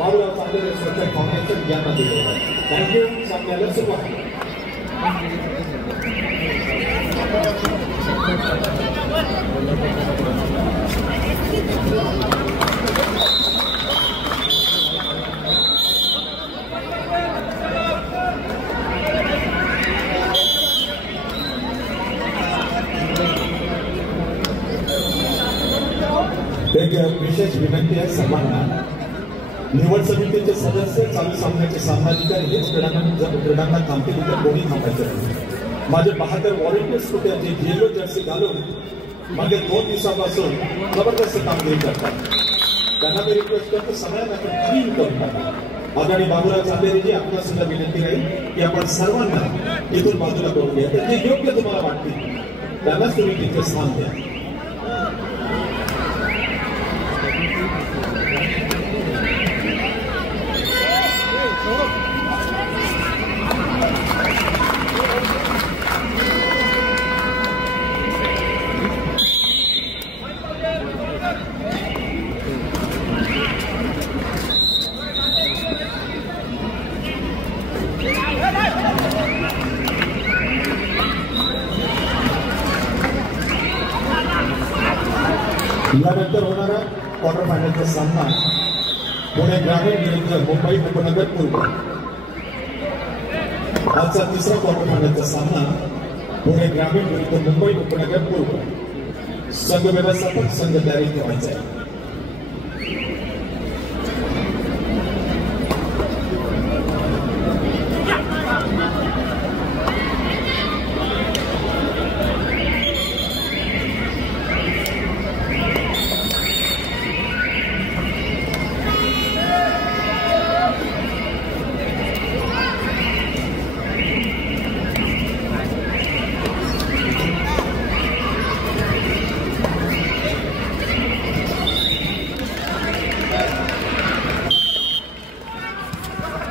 Baburao Chandere social foundation यांना दिले आहे. थँक्यू. सामन्याला सुरुवात. एक विशेष विनंती आहे सर्वांना. निवड समितीचे सदस्य, चालू सामन्याचे सामनाधिकारी हेच क्रीडांना थांबतील तर कोणी थांबायचं नाही. माझे 72 व्हॉलंटियर्स कुठे जे येलो जर्सी घालून मागे 2 दिवसापासून जबरदस्त कामगिरी करतात, त्यांना मी रिक्वेस्ट करतो सगळ्यांना क्लीन करून टाका. आदरणीय बाबूराव चांदेरेजी, आपल्याला सुद्धा विनंती राहील की आपण सर्वांना इथून बाजूला करून घ्या. तर जे योग्य तुम्हाला वाटतील त्यांनाच तुम्ही तिथे स्थान द्या. यानंतर होणारा क्वार्टर फायनलचा सामना पुणे ग्रामीण विरुद्ध मुंबई उपनगर पूर्व. आजचा तिसरा क्वार्टर फायनलचा सामना पुणे ग्रामीण विरुद्ध मुंबई उपनगर पूर्व. संघ व्यवस्थापक संघ तयारी ठेवायचा आहे.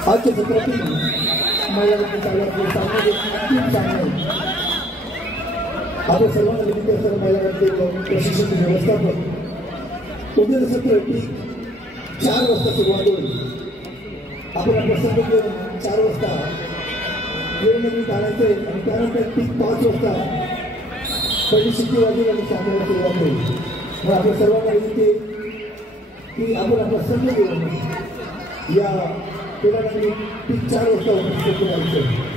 आजच्या सत्रातील महिलांचे चालक सामने खूप चांगले. आपण सर्वांना विनंती असताना महिलांचे प्रशिक्षण व्यवस्थापक उद्या सत्र ठीक 4 वाजता सुरुवात होईल. आपण आपला संघ घेऊन 4 वाजता येऊन आणायचे आणि त्यानंतर ठीक 5 वाजता पहिली शिट्टी वाजून आणि सामन्याला सुरुवात होईल. मग आपल्या सर्वांना विनंती की आपण आपला संघ घेऊन या क्रीडामध्ये ठीक 4 वाजता उपस्थित राहायचं.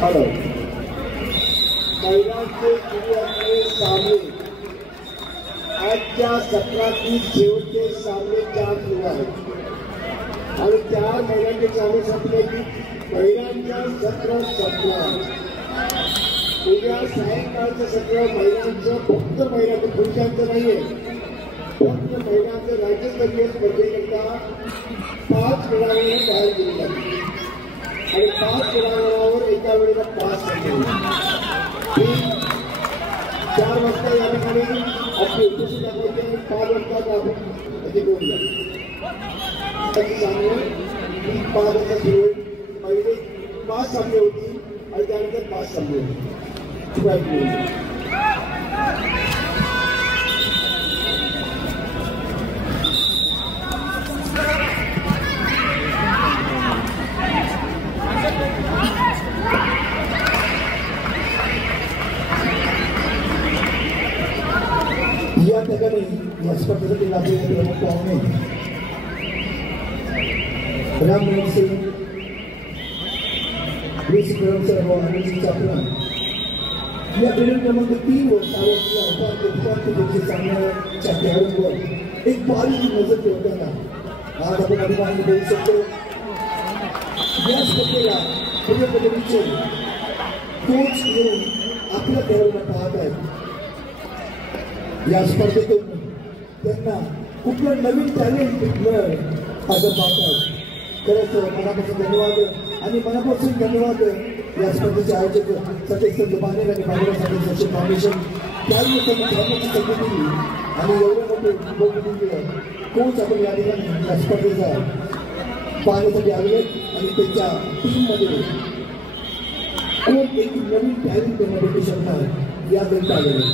हॅलो, महिलांचे क्रीडाचे सामने आजच्या सत्रातील शेवटचे सामने 4 सुरू आहेत आणि 4 महिलांचे सामने संपले की महिलांच्या सत्र संपला. उद्या सायंकाळचं सत्र महिलांचं फक्त महिलांचं पुरुषांचं नाहीये, फक्त महिलांचं राज्यस्तरीय स्पर्धेकरता 5 खेळाडूंना तयार केली जाते आणि 5 खेळाडूंवर एका वेळेला 5 संघ. 4 वाजता या ठिकाणी आपली उपस्थित दाखवायची आणि 5 वाजता आपण त्याची बोलूया. त्याची सामने 5 वाजता सुरू होईल. पहिले 5 सामने होती आणि त्यानंतर 5 सामने होती. या ठिकाणी या स्पर्धेसाठी आपले प्रमुख पाहुणे राममोहन सिंग आनंद चापला या बेडल क्रमांक 3 वर सामन्याच्या खेळाडूंवर एक बारीक नजर ठेवताना आज आपण अभिमान देऊ शकतो. या स्पर्धेला पुढे पद्धतीचे कोच म्हणून आपल्या खेळाडूंना पाहत आहेत. या स्पर्धेतून त्यांना कुठलं नवीन टॅलेंट मिळेल असं पाहतात. खरंच मनापासून धन्यवाद आणि मनापासून धन्यवाद या स्पर्धेचे आयोजक सतेज संत बानेर आणि बाबूराव सचिन फाउंडेशन त्यावेळी खेळण्याची संधी दिली आणि एवढे मोठे बहुमूल्य कोच आपण या ठिकाणी या स्पर्धेचा पाहण्यासाठी आले आणि त्यांच्या टीममध्ये कोण एक नवीन टॅलेंट त्यांना भेटू शकणार याकरिता आलेले.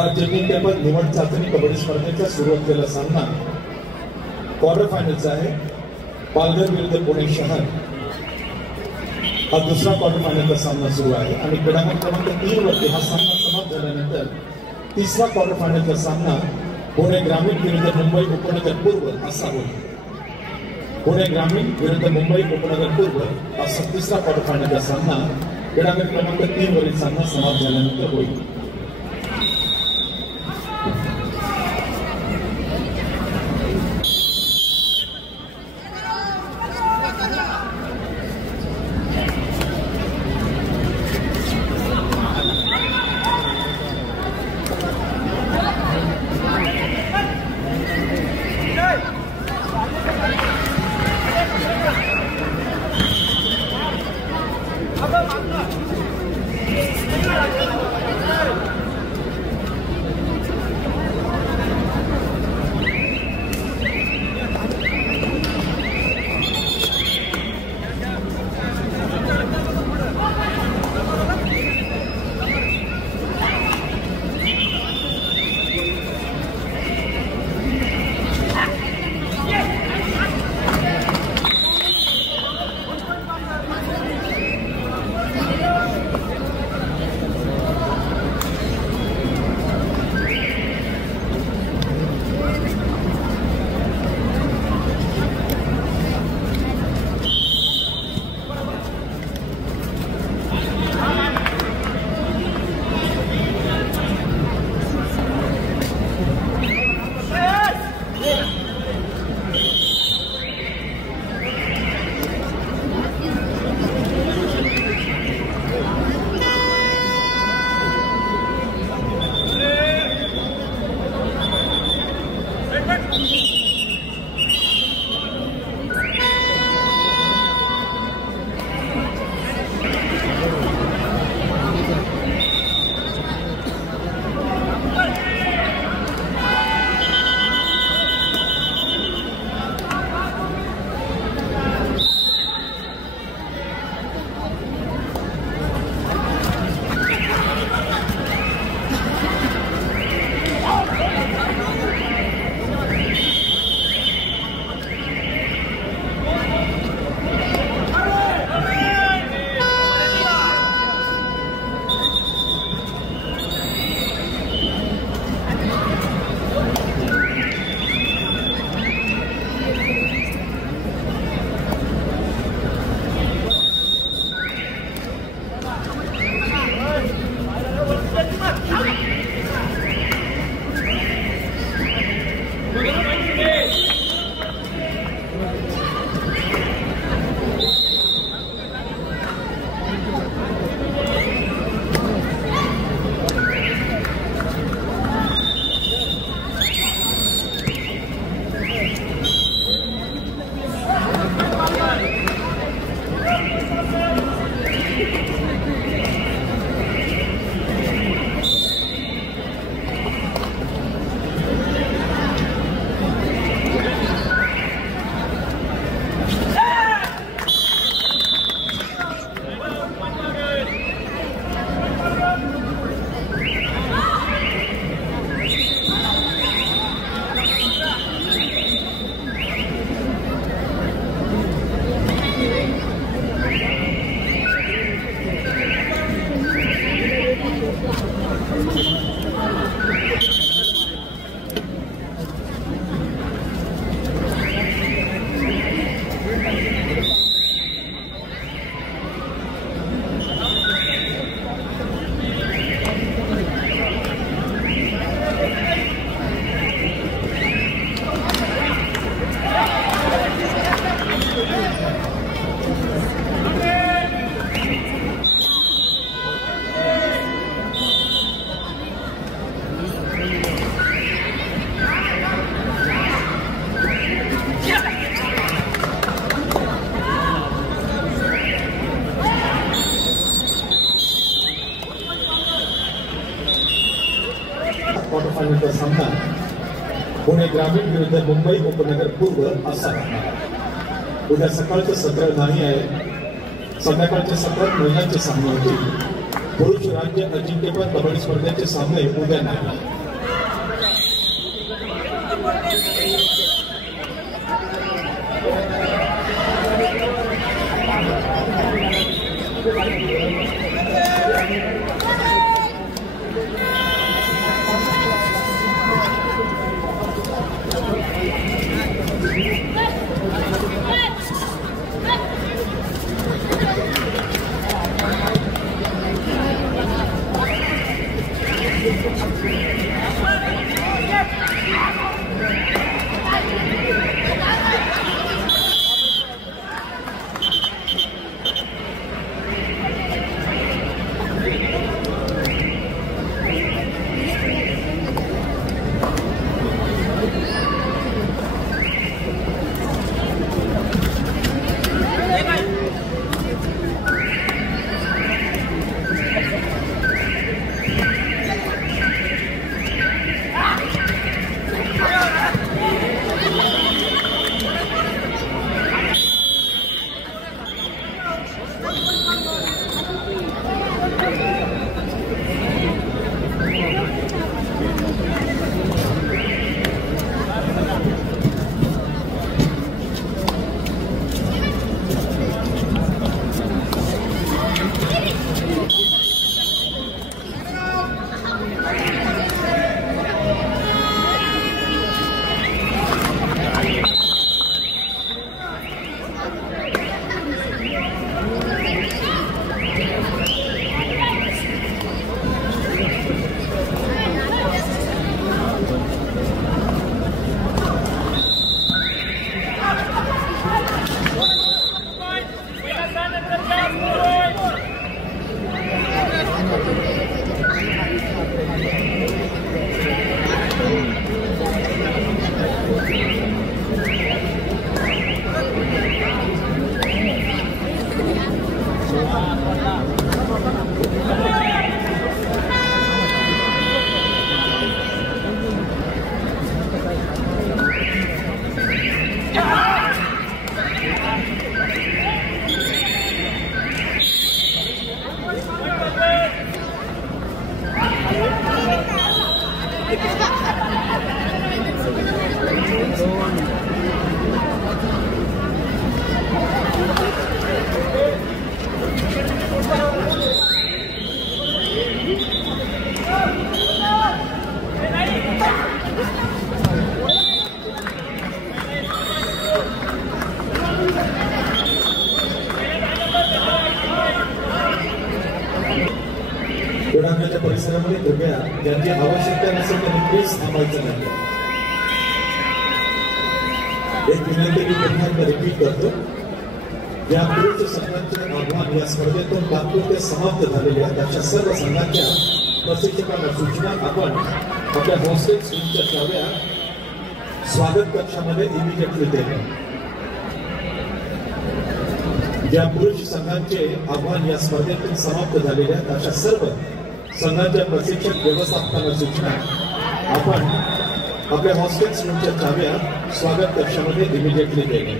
राज्यनिकेपद निवड चाचणी कबड्डी स्पर्धेचा सुरू असलेला सामना क्वार्टर फायनलचा आहे. पालघर विरुद्ध पुणे शहर हा दुसरा क्वार्टर फायनलचा सामना सुरू आहे आणि क्रमांक 3 वरती हा सामना समाप्त झाल्यानंतर तिसरा क्वार्टर फायनलचा सामना पुणे ग्रामीण विरुद्ध मुंबई उपनगर पूर्व असा होईल. पुणे ग्रामीण विरुद्ध मुंबई उपनगर पूर्व असा तिसरा क्वार्टर फायनलचा सामना क्रमांक 3 वरील सामना समाप्त झाल्यानंतर होईल. क्वार्टर फायनलचा सामना पुणे ग्रामीण विरुद्ध मुंबई उपनगर पूर्व असा राहणार. उद्या सकाळचं सत्र नाही आहे, संध्याकाळच्या सत्रात महिलांचे सामने होतील. पुरुष राज्य अजिंक्यपद कबड्डी स्पर्धेचे सामने उद्या नाही. क्रीडांगणाच्या परिसरामध्ये कृपया ज्यांची आवश्यकता नसेल त्यांनी प्लीज थांबायचं नाही. एक विनंती मी पुन्हा रिपीट करतो. या पुरुष संघांचे आव्हान या स्पर्धेतून तात्पुरते समाप्त झालेले आहेत. अशा सर्व संघांच्या प्रशिक्षकांना सूचना आपण आपल्या हॉस्टेल स्कूलच्या चाव्या स्वागत कक्षामध्ये इमिजिएटली देणे. ज्या पुरुष संघांचे आव्हान या स्पर्धेतून समाप्त झालेले आहेत अशा सर्व संघांच्या प्रशिक्षक व्यवस्थापकांना सूचना आपण आपल्या हॉस्टेल स्कूलच्या चाव्या स्वागत कक्षामध्ये इमिजिएटली देणे.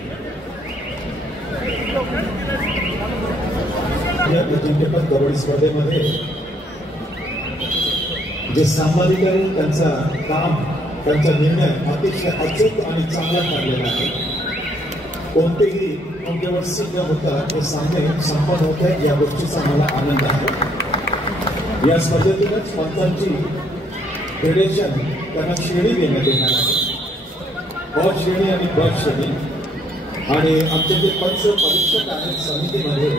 या अजिंक्यपद कबड्डी स्पर्धेमध्ये जे सामान्यकारी त्यांचा काम त्यांचा निर्णय अतिशय अचूक आणि चांगला ठरलेला आहे. कोणतेही मध्यवर्ती न होता हे सामने संपन्न होत आहेत या गोष्टीचा मला आनंद आहे. या स्पर्धेतूनच पंचांची फेडरेशन त्यांना श्रेणी देण्यात येणार आहे. अ श्रेणी आणि ब श्रेणी. आणि आमचे जे पंच परीक्षक आहेत समितीमध्ये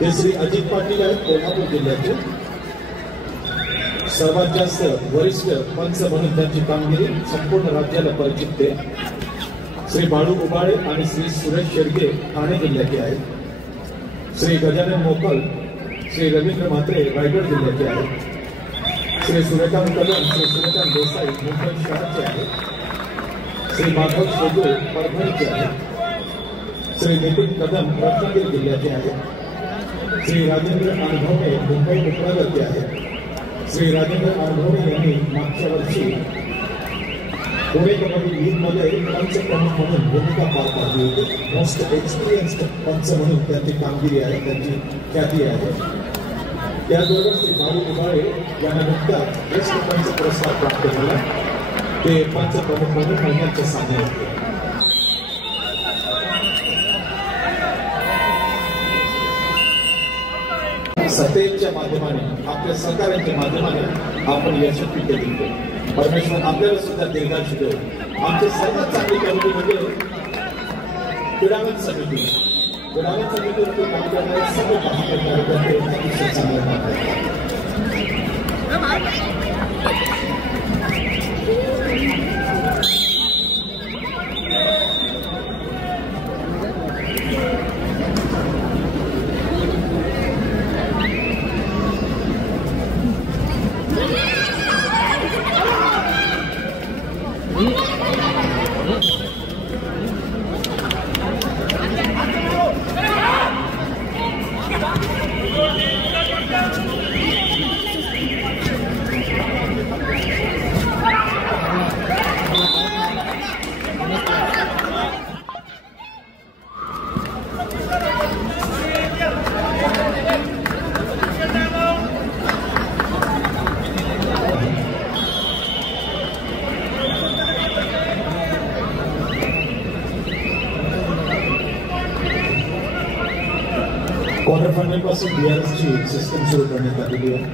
ते श्री अजित पाटील आहेत कोल्हापूर जिल्ह्याचे. सर्वात जास्त वरिष्ठ पंच म्हणून त्यांची कामगिरी संपूर्ण राज्याला परिचित ते श्री बाळू उबाळे आणि श्री सुरेश शेडगे ठाणे जिल्ह्याचे आहेत. श्री गजानन मोकल श्री रवींद्र म्हात्रे रायगड जिल्ह्याचे आहेत. श्री सूर्यकांत कदम श्री सूर्यकांत देसाई मुंबई शहराचे आहेत. श्री माधव शेगू परभणीचे आहेत. श्री नितीन कदम रत्नागिरी जिल्ह्याचे आहेत. श्री राजेंद्र अनुभवणे मुंबई उपनगरचे आहेत. श्री राजेंद्र अनुभवणे यांनी मागच्या वर्षी पुणे कबड्डी लीगमध्ये पंच प्रमुख म्हणून भूमिका पार पाडली होती. मोस्ट एक्सपिरियन्स्ड पंच म्हणून त्यांची कामगिरी आहे, त्यांची ख्याती आहे. त्याचबरोबर श्री बाळू उबाळे यांना नुकताच बेस्ट पंच पुरस्कार प्राप्त झाला. ते पंच प्रमुख म्हणून महिन्यांच्या सामने होते. सत्तेच्या माध्यमाने आपल्या सहकार्यांच्या माध्यमाने आपण यशस्वी केले. परमेश्वर आपल्याला सुद्धा दीर्घायुष्य देव. आमचे सर्वात चांगली कमिटी म्हणजे क्रीडांगण समिती. क्रीडांगण समितीवरती काम करणारे सर्व कार्यकर्ते अतिशय चांगलं काम करतात. क्वार्टर फायनल पासून DRSची सिस्टम सुरू करण्यात आलेली आहे.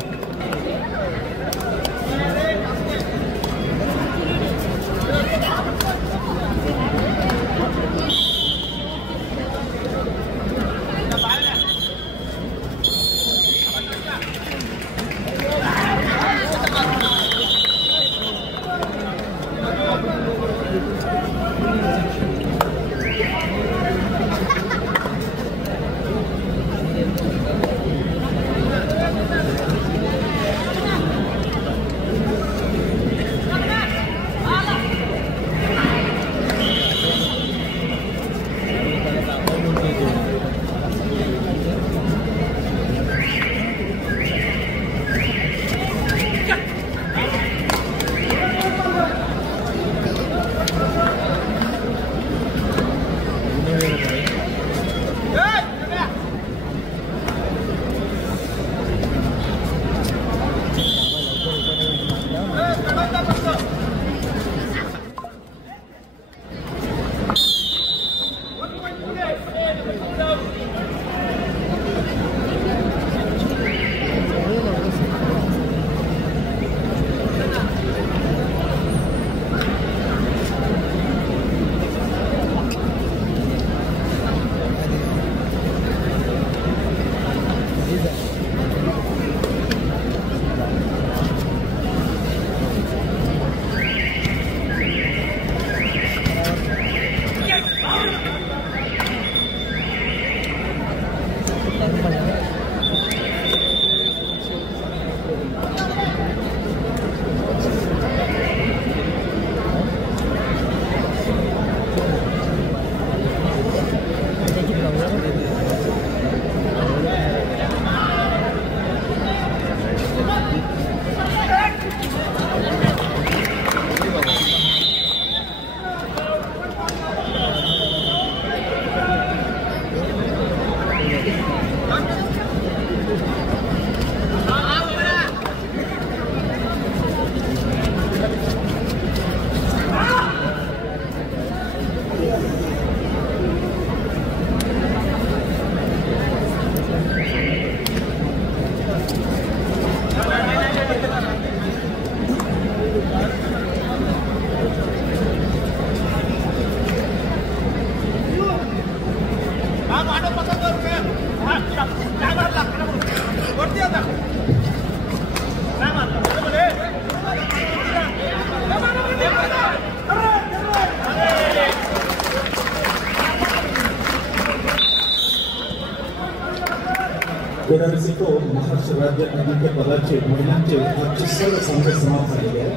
क्रीडारसिको महाराष्ट्र राज्य अजिंक्य पदाचे महिलांचे आजचे सर्व सामने समाप्त झालेले आहेत.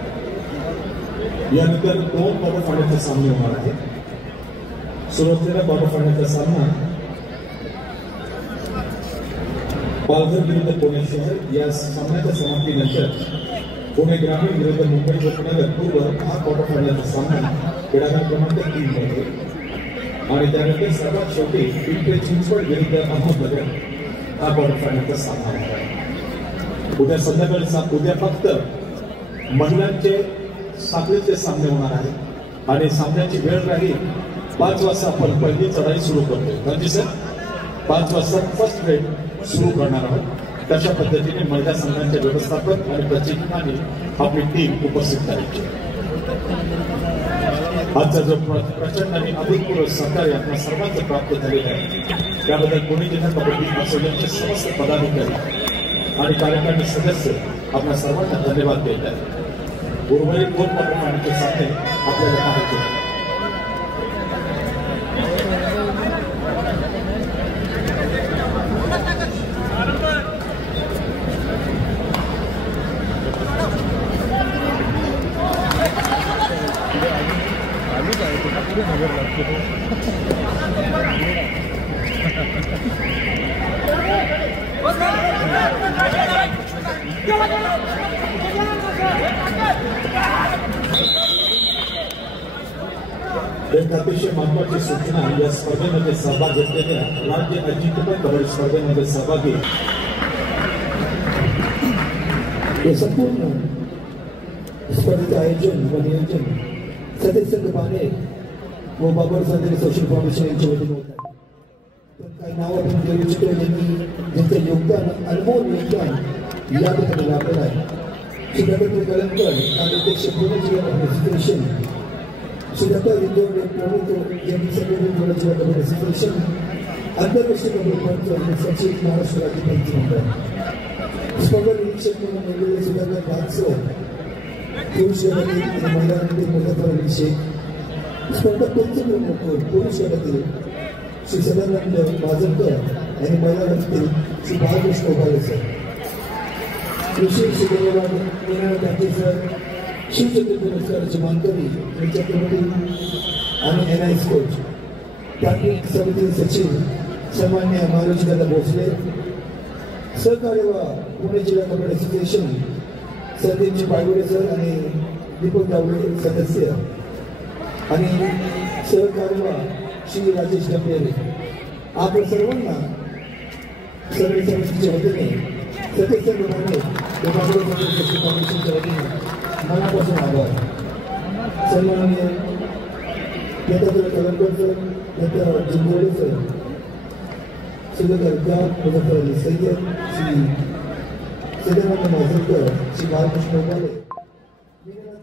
यानंतर 2 क्वार्टर फायनलचे सामने होणार आहेत. सुरुवातीला क्वार्टर फायनलचा सामना पालघर विरुद्ध पुणे शहर या सामन्याच्या समाप्तीनंतर पुणे ग्रामीण विरुद्ध मुंबई उपनगर पूर्व हा क्वार्टर फायनलचा सामना क्रीडांगण क्रमांक 3 मध्ये आणि त्यानंतर सर्वात शेवटी पिंपरी चिंचवड विरुद्ध अहमदनगर हा क्वार्टर फायनलचा सामना आहे. उद्या संध्याकाळी उद्या फक्त महिलांचे साखळीचे सामने होणार आहे आणि सामन्याची वेळ राहील 5 वाजता. आपण पहिली चढाई सुरू करतो. म्हणजे सर 5 वाजता फर्स्ट रेड सुरू करणार आहोत. तशा पद्धतीने महिला संघांचे व्यवस्थापक आणि प्रशिक्षकांनी आपली टीम उपस्थित करायची. आजचा जो प्रचंड आणि अभूतपूर्व सहकार्य आपल्या सर्वांचं प्राप्त झालेलं आहे त्याबद्दल पुणे जिल्हा कबड्डी असोसिएशनचे समस्त पदाधिकारी आणि कार्यकारी सदस्य आपल्या सर्वांना धन्यवाद देत आहेत. उर्वरित 2 पत्रकारांचे सामने आपल्याला पाहायचे. एक अतिशय महत्वाची सूचना. या स्पर्धेमध्ये सहभाग घेतलेल्या राज्य अजिंक्यपद कबड्डी स्पर्धेमध्ये सहभागी हे संपूर्ण स्पर्धेचे आयोजन व नियोजन सतीश संघ पाने व बाबर सादरी सोशल फाउंडेशन यांच्या वतीने होत आहे. पण काही नाव आपण घेऊ इच्छितो ज्यांचं योगदान अनमोल योगदान या ठिकाणी लाभलेलं आहे. सुधाकर कलंकर आणि अध्यक्ष पुणे जिल्हा असोसिएशन, सुधाकर इंदोर यांनी सगळे पुणे जिल्हा कबड्डी असोसिएशन, आंतरराष्ट्रीय कबड्डी पंच सचिव महाराष्ट्र राज्य पंच मंडळ, स्पर्धा निरीक्षक म्हणून नेमलेले सुधाकर भागसो, पुरुष गटातील आणि महिला गटातील मुजफ्फर अली शेख, स्पर्धा पंच प्रमुख पुरुष गटातील श्री सदानंद माजलकर आणि महिला गटातील श्री बाळकृष्ण उपाळे सर. विशेष धन्यवाद देणारे सर शिवचंद्र पुरस्काराचे मानकरी चक्रवर्ती आणि NIS कोच, तांत्रिक समिती सचिव सन्मान्य महाराजदादा भोसले, सहकार्य व पुणे जिल्हा कबड्डी असोसिएशन संदीपजी पायगुडे सर आणि दीपक गावडे सदस्य आणि सहकार्य व श्री राजेश गंभीर, आपल्या सर्वांना सर्व समितीच्या वतीने सदस्य फाउंडेशनच्या वतीने मनापासून आभार. सन्माननीय दत्तात्रय कलंकर सर, दत्ता जिंगोडे सर, सुधाकर गाव, मुजफ्फर अली सय्यद, श्री सदानंद माजलकर, श्री बाळकृष्ण उपाळे,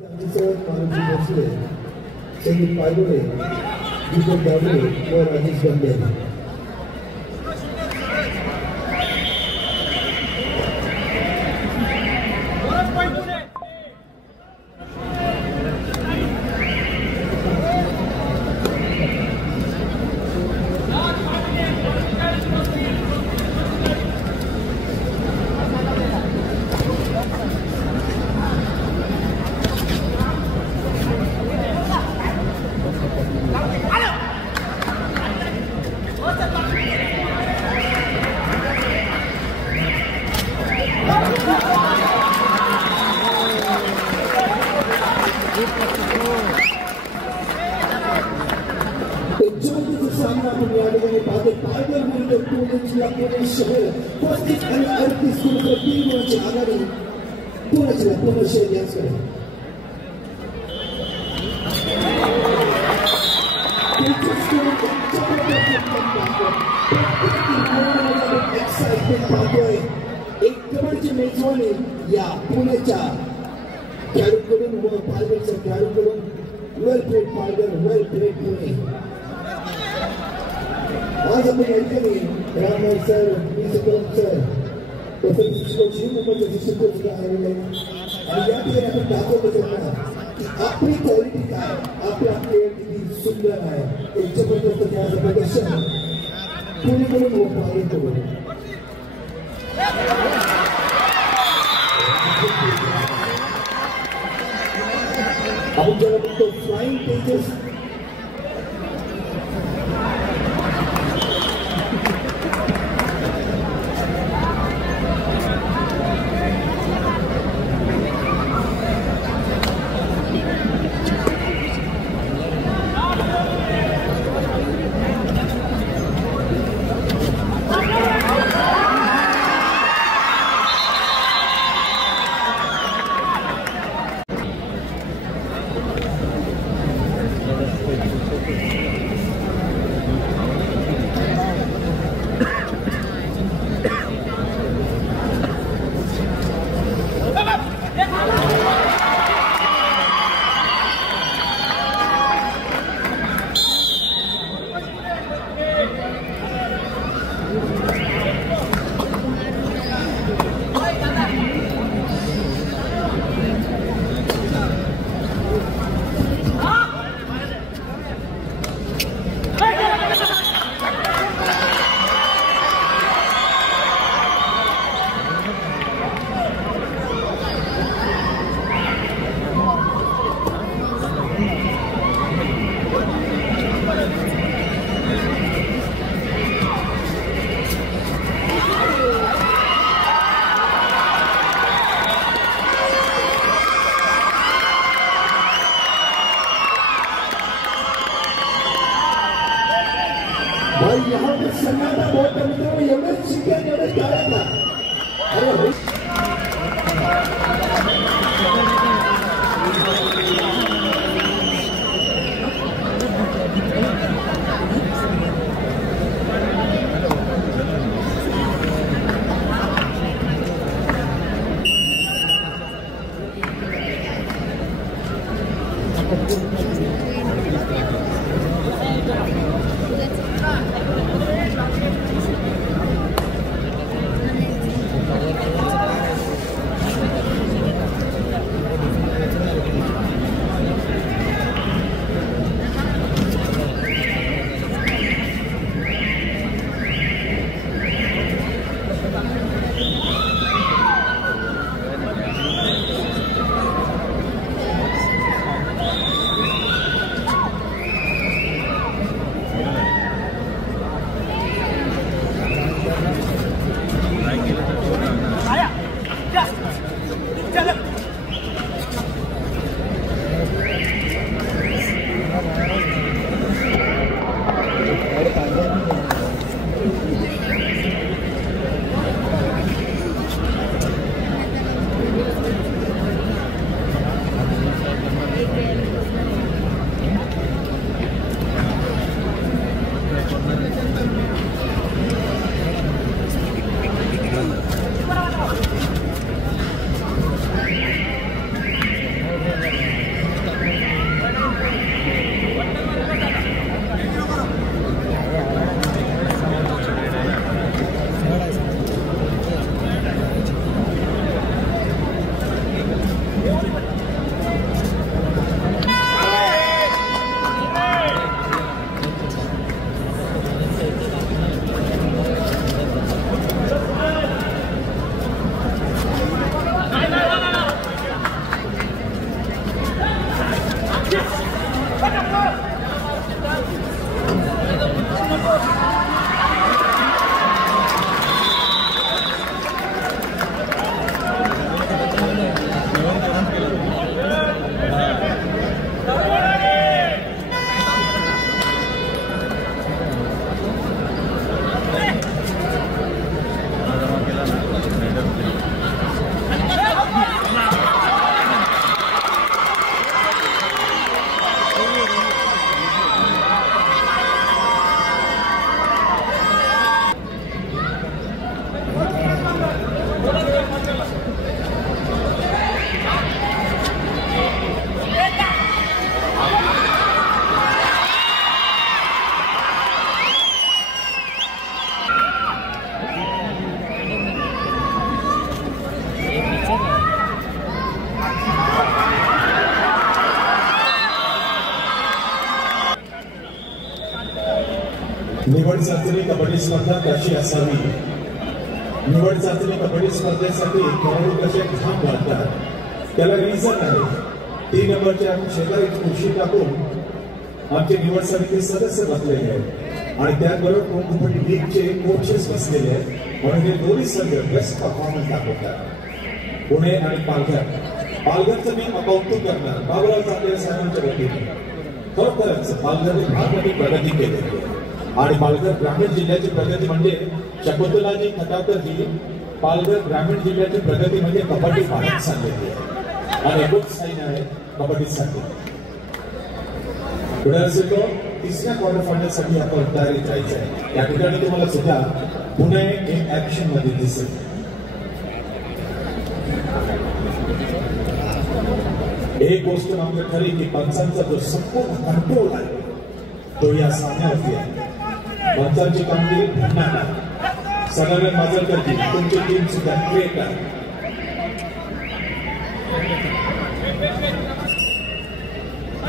गांधी सर, मारुती भोसले, संदीप पायगुडे, दीपक गावडे व राजेश गंभीर. एक कबड्डीची मेजवानी या पुण्याच्या खेळाडूंकडून व पालघरच्या खेळाडूंकडून. वेल प्लेड पालघर, वेल प्लेड पुणे. आज आपण या ठिकाणी रामनाथ सर, सर, तसंच मुंबईचे शिक्षक सुद्धा आलेले आणि या ठिकाणी आपण दाखवतो त्यांना की आपली क्वालिटी काय, आपला प्लेयर किती सुंदर आहे. एक जबरदस्त खेळाचं प्रदर्शन पुणेकडून व पालघरकडून. आपण ज्याला म्हणतो फ्लाइंग पेजेस, यहाँ पे सन्नाटा बहुत है मित्रों, एवढेच शिक्क्या एवढेच टाळ्या. अरे निवड चाचणी कबड्डी स्पर्धा कशी असावी, निवड चाचणी कबड्डी स्पर्धेसाठी खेळाडू कसे घाम घालतात त्याला रिझन आहे. 3 नंबरच्या शेजारी खुर्शी टाकून आमचे निवड समिती सदस्य बसलेले आहेत आणि त्याचबरोबर प्रो कबड्डी लीगचे कोचेस बसलेले आहेत. म्हणून हे दोन्ही संघ बेस्ट परफॉर्मन्स दाखवतात. पुणे आणि पालघरचं मी कौतुक करणार बाबुराव चांदेकर साहेबांच्या वतीने. खरोखरच पालघरने फार मोठी प्रगती केली आणि पालघर ग्रामीण जिल्ह्याची प्रगती म्हणजे शकुंतलाजी खटावकर जी पालघर ग्रामीण जिल्ह्याची प्रगती म्हणजे कबड्डी भारत सांगितली आहे आणि एकूच साईन आहे कबड्डीसाठी. पुढे असेल तो 3ऱ्या क्वार्टर फायनल साठी आपण तयारी करायची आहे. या ठिकाणी तुम्हाला सुद्धा पुणे एक ऍक्शन मध्ये दिसेल. एक गोष्ट मात्र खरी की पंचांचा जो संपूर्ण कंट्रोल आहे तो या सामन्यावरती आहे. पंचांची कामगिरी भन्नाट आहे. सगळ्यांना माजलकरची तुमची टीम सुद्धा ग्रेट आहे.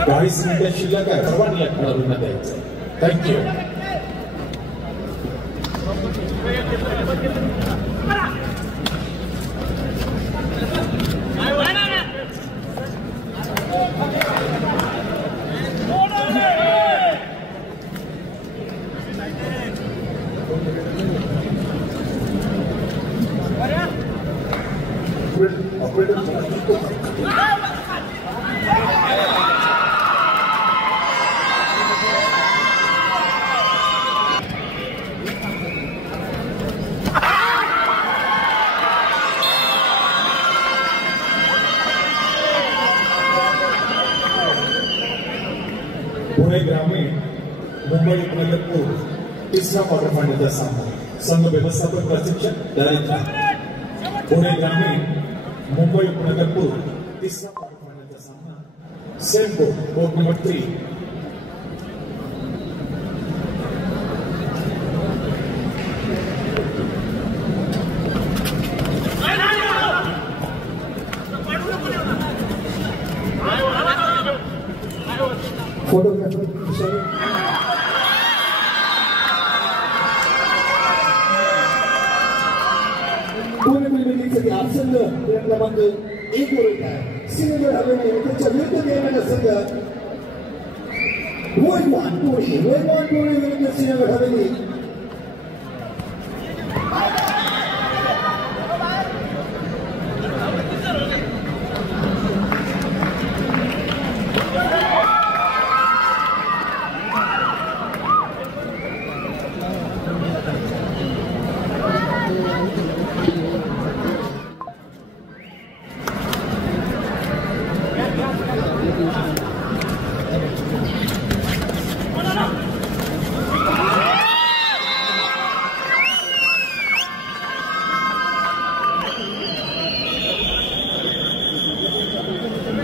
काहीच मिनिटं शिल्लक आहे. सर्वांनी या खेळाडूंना द्यायचं. थँक्यू. पुणे ग्रामीण मुंबई उपनगर पूर्व तिसरा क्वार्टर फायनलचा सामना संघ व्यवस्थापक प्रशिक्षक दारिद्र्य पुणे ग्रामीण मुंबई उपनगर पूर्व तिसरा क्वार्टर फायनलचा सामना same court number 3 photographer Pune मीटिंगसाठी आसन्न क्रमांक 1 वर येत आहे सिंहगड हवेली त्यांच्या विरुद्ध येणारा संघ वैभवान टोळी विरुद्ध सिंहगड हवेली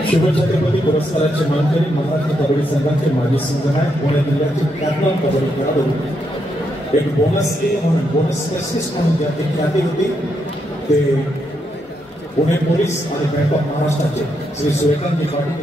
शिवछत्रपती पुरस्काराचे मानकरी महाराष्ट्र कबड्डी संघाचे माजी संघनायक पुणे जिल्ह्याचे ख्यातनाम कबड्डी खेळाडू एक बोनस म्हणून बोनस स्पेशलिस्ट म्हणून ज्यांची ख्याती होती ते पुणे पोलीस आणि बँक ऑफ महाराष्ट्राचे श्री सुरेकांतजी पाटील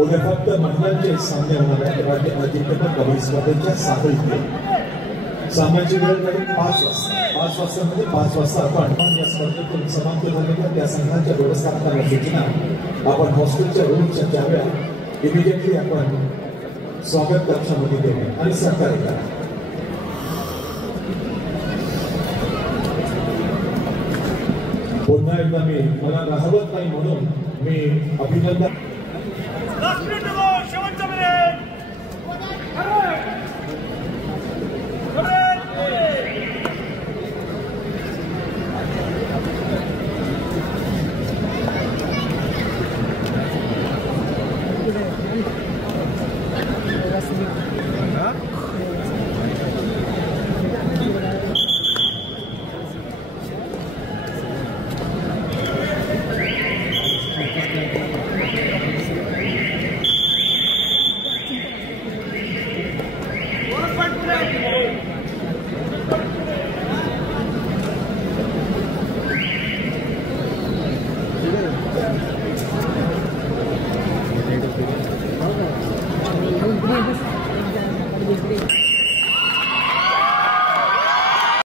उद्या फक्त महिलांचे सामने होणार आहेत राज्य अजिंक्यपद कबड्डी स्पर्धेच्या साखळीतले सामन्याची वेळ झाली 5 वाजता म्हणजे 5 वाजता आपण या स्पर्धेतून समाप्त झालेल्या त्या संघाच्या व्यवस्थापकाला सूचना आपण हॉस्टेलच्या रूमच्या चाव्या इमिडिएटली आपण स्वागत कक्षामध्ये देणे आणि सहकार्य करा. पुन्हा एकदा मला राहवत नाही म्हणून मी अभिनंदन